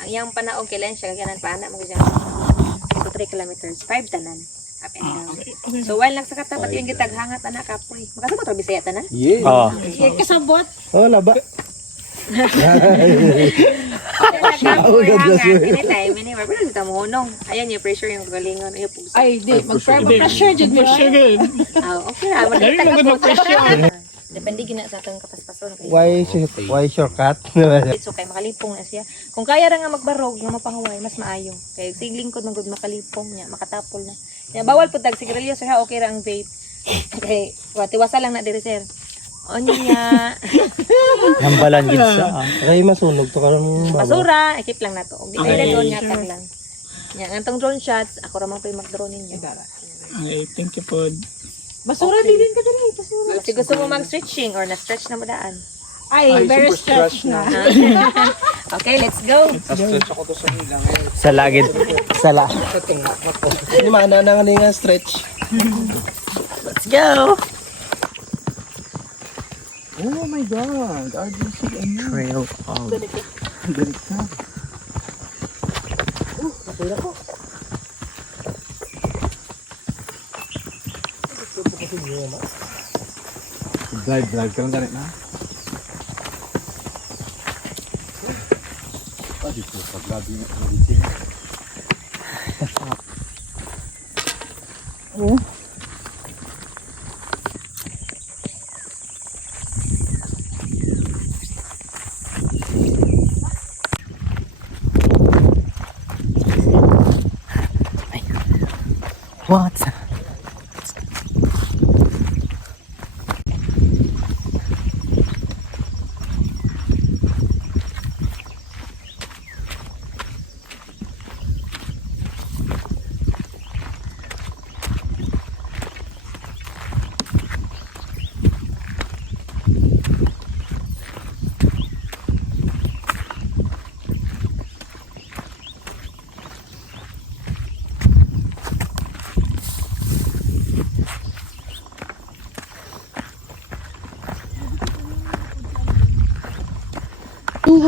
Ang iyang panaog kailan siya kaganan pa anak mo siya. So 3 kilometers, 5 tanan. Up and down. So while nagsakata pati yung gitaghangat anak kapoy. Makasabot ra Bisaya tanan? Yeah. Oh. Kasabot. Oh, laba. Anytime, anywhere. Pero dito mo hunong. Ayan yung pressure yung galingon. Ay, puso. Ay, di. Mag-pressure dyan mo. Okay na. Magdagdag ako. Depende gina sa atong kapaspason. Why shortcut? So kay makalipong na siya. Kung kaya ra nga magbarog nga mapanguway, mas maayo. Kay sigling ko man gud makalipong niya, makatapol na. Ya bawal pud tag sigarilyo sir ha, okay ra ang vape. Kay watiwasa lang na diri sir. Onya. Nambalan gid sa. Kaya masunog to karon Basura, ikip lang nato. Og di kay drone nga tag lang. Nya ngantong drone shots, ako ra man pay mag-drone ninyo. Ay, thank you po. Basura din ka diri, basura. Kasi gusto mo mag-stretching or na-stretch na mo daan. Ay, very stretch na. Okay, let's go. Stretch ako to sa hilang. Sa lagid. Sala. Hindi maana na nga stretch. Let's go. Oh my God. RDC and Trail of Drive ka lang ganit na. Dito pag gabi ng what?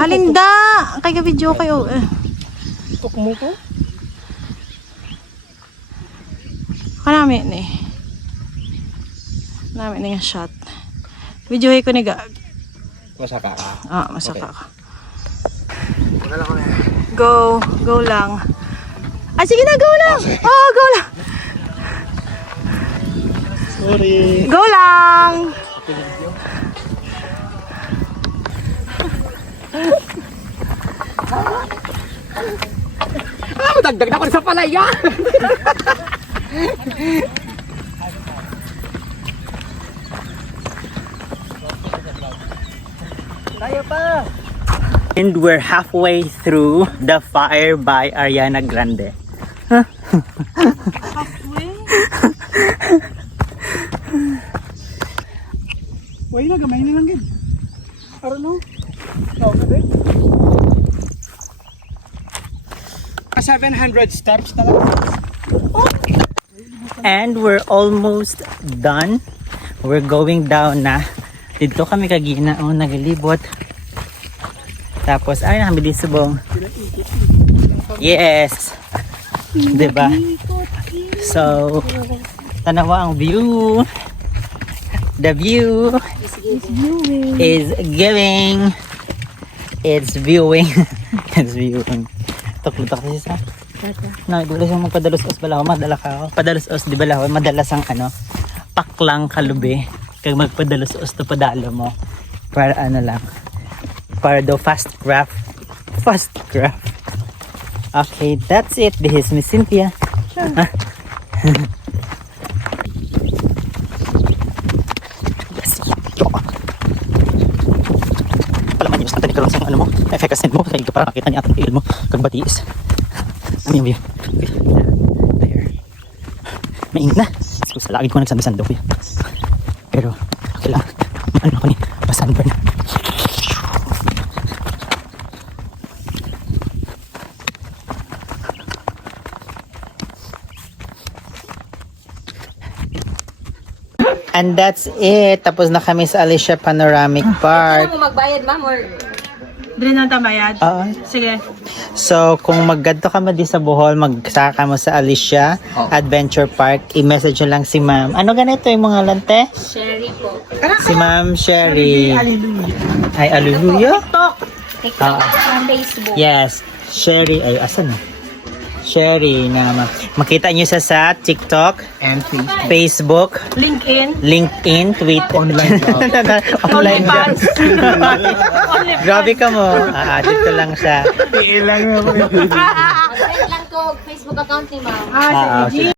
Halinda! Kaya video kayo. Tuk mo ko? Kanami ni. Kanami ni nga shot. Video ko ni ga. Masaka ka. Masaka ka. Go. Go lang. Ah, sige na, go lang. Oh, go lang. Sorry. Go lang. Dagdag na ko sa palaya. And we're halfway through the fire by Ariana Grande. Why na, gamay na lang gid. I don't know. 700 steps na lang. And we're almost done. We're going down na. Dito kami kagina o naglibot. Tapos ay nakabilis subong. Yes. Diba? So, tanawa ang view. The view is giving. It's viewing. It's viewing. Tuklutak kasi sa. Nagdulas yung magpadalos-os bala ko. Madala ka ako. Padalos-os di bala ko. Madalas ang paklang kalubi. Kag magpadalos-os to padalo mo. Para lang. Para daw fast craft. Fast craft. Okay, that's it. This is Miss Cynthia. Sure. Palaman yung sa tanig karoon sa mo. Efekasin mo. Sa ito para makita niya atong tiil mo. Kag batiis. Ano yung view? Okay. There. Mainit na. So, sa lagi ko nagsando-sando ko. Pero, okay lang. Ano ako ni? Pasunburn. And that's it. Tapos na kami sa Alicia Panoramic Park. Ano mo magbayad ma'am or Dili na tabayad. Oo. Sige. So, kung maggadto ka man di sa Bohol, magsaka ka mo sa Alicia Adventure Park, i-message nyo lang si ma'am. Ano ganito yung mga lante? Sherry po. Si Ma'am Sherry. Hallelujah. Ay, hallelujah? TikTok sa Facebook. Yes. Sherry. Ay, asan na? Sherry na makita nyo sa TikTok, And Facebook, LinkedIn. LinkedIn, Twitter. Online job. Online job. OnlyFans. Grabe ka mo. Dito lang siya. Ilang na. Mag-send lang ko Facebook account ni ma'am. Ah, Ah, sige.